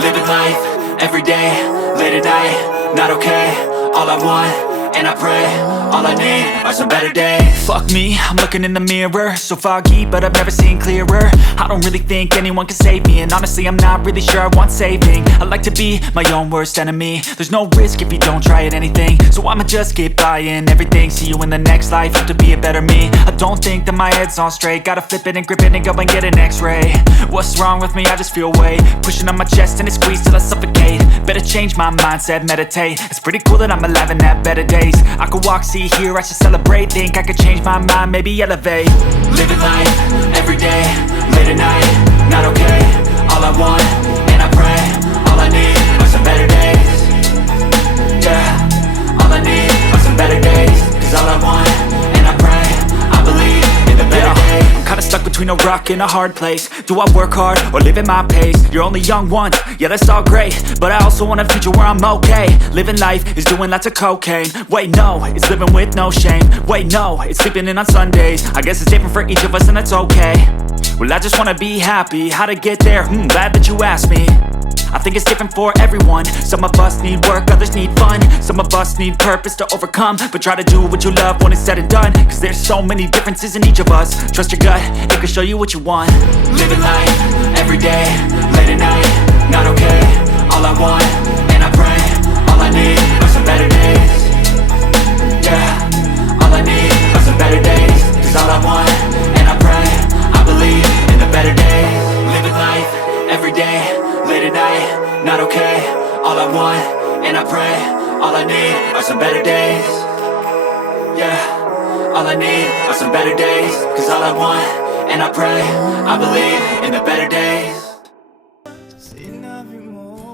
Living life, everyday, late at night, not okay. All I want, and I pray, all I need are some better days. Fuck me, I'm looking in the mirror, so foggy, but I've never seen clearer. I don't really think anyone can save me, and honestly I'm not really sure I want saving. I like to be my own worst enemy. There's no risk if you don't try at anything, so I'ma just get buying everything. See you in the next life, have to be a better me. I don't think that my head's on straight, gotta flip it and grip it and go and get an x-ray. What's wrong with me? I just feel weight pushing on my chest and it squeezes till I suffocate. Better change my mindset, meditate. It's pretty cool that I'm alive and have better days. I could walk, see, hear, I should celebrate. Think I could change my mind, maybe elevate. Living life, everyday, late at night, not okay. All I want, and I pray, all I need are some better days. Yeah, all I need are some better days. Cause all I want, and I pray, I believe in the better days. I'm kinda stuck between a rock and a hard place. Do I work hard or live at my pace? You're only young once, yeah that's all great, but I also want a future where I'm okay. Living life is doing lots of cocaine. Wait no, it's living with no shame. Wait no, it's sleeping in on Sundays. I guess it's different for each of us and that's okay. Well I just wanna be happy, how to get there? Glad that you asked me. I think it's different for everyone. Some of us need work, others need fun. Some of us need purpose to overcome. But try to do what you love when it's said and done. Cause there's so many differences in each of us. Trust your gut, it can show you what you want. Living life, everyday, late at night, not okay. All I want, and I pray, all I need are some better days. Yeah, all I need are some better days. Cause all I want, and I pray, I believe in the better days. Living life, everyday, late at night, not okay. All I want, and I pray, all I need are some better days. Yeah, all I need are some better days. Cause all I want, and I pray, I believe in the better days. Sinabi mo